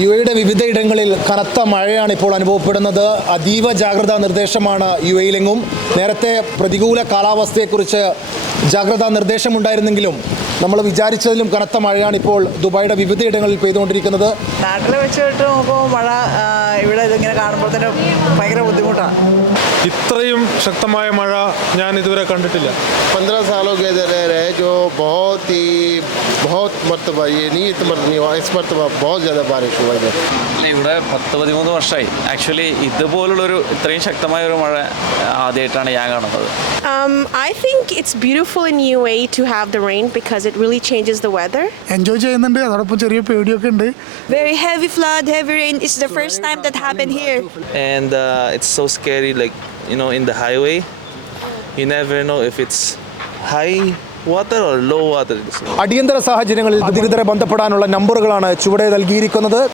U എയുടെ വിവിധയിടങ്ങളിൽ കനത്ത മഴയാണ് ഇപ്പോൾ അനുഭവപ്പെടുന്നത്. അതീവ ജാഗ്രതാ നിർദ്ദേശമാണ് യു എയിലെങ്ങും. നേരത്തെ പ്രതികൂല കാലാവസ്ഥയെക്കുറിച്ച് ജാഗ്രതാ നിർദ്ദേശമുണ്ടായിരുന്നെങ്കിലും നമ്മൾ വിചാരിച്ചതിലും കനത്ത മഴയാണ് ഇപ്പോൾ ദുബായിയുടെ വിവിധയിടങ്ങളിൽ പെയ്തുകൊണ്ടിരിക്കുന്നത്. നാട്ടിൽ വെച്ചിട്ട് നോക്കുമ്പോൾ മഴ ഇവിടെ ഇതിങ്ങനെ കാണുമ്പോൾ തന്നെ ഭയങ്കര ബുദ്ധിമുട്ടാണ്. ഇത്രയും ശക്തമായ മഴ ഞാൻ ഇതുവരെ കണ്ടിട്ടില്ല. 15 सालों के इधर रह रहे जो बहुत मरतबा ये नहीं मरतबा इस मरतबा बहुत ज़्यादा बारिश हुआ इधर. ഇവിടെ 10-13 വർഷമായി ആക്ച്വലി ഇതുപോലുള്ളൊരു ഇത്രയും ശക്തമായ ഒരു മഴ ആദ്യമായിട്ടാണ് ഞാൻ കാണുന്നത്. I think it's beautiful in UAE to have the rain because it really changes the weather. Enjoy ചെയ്യുന്നുണ്ട്, അതോടൊപ്പം ചെറിയ പേടിയൊക്കെ ഉണ്ട്. Very heavy flood, heavy rain. It's the first time that happened here. And it's so scary, like, you know, in the highway, you never know if it's high water or low water. അടിയന്തര സാഹചര്യങ്ങളിൽ അധികൃതരെ ബന്ധപ്പെടാനുള്ള നമ്പറുകളാണ് ചുവടെ നൽകിയിരിക്കുന്നത്.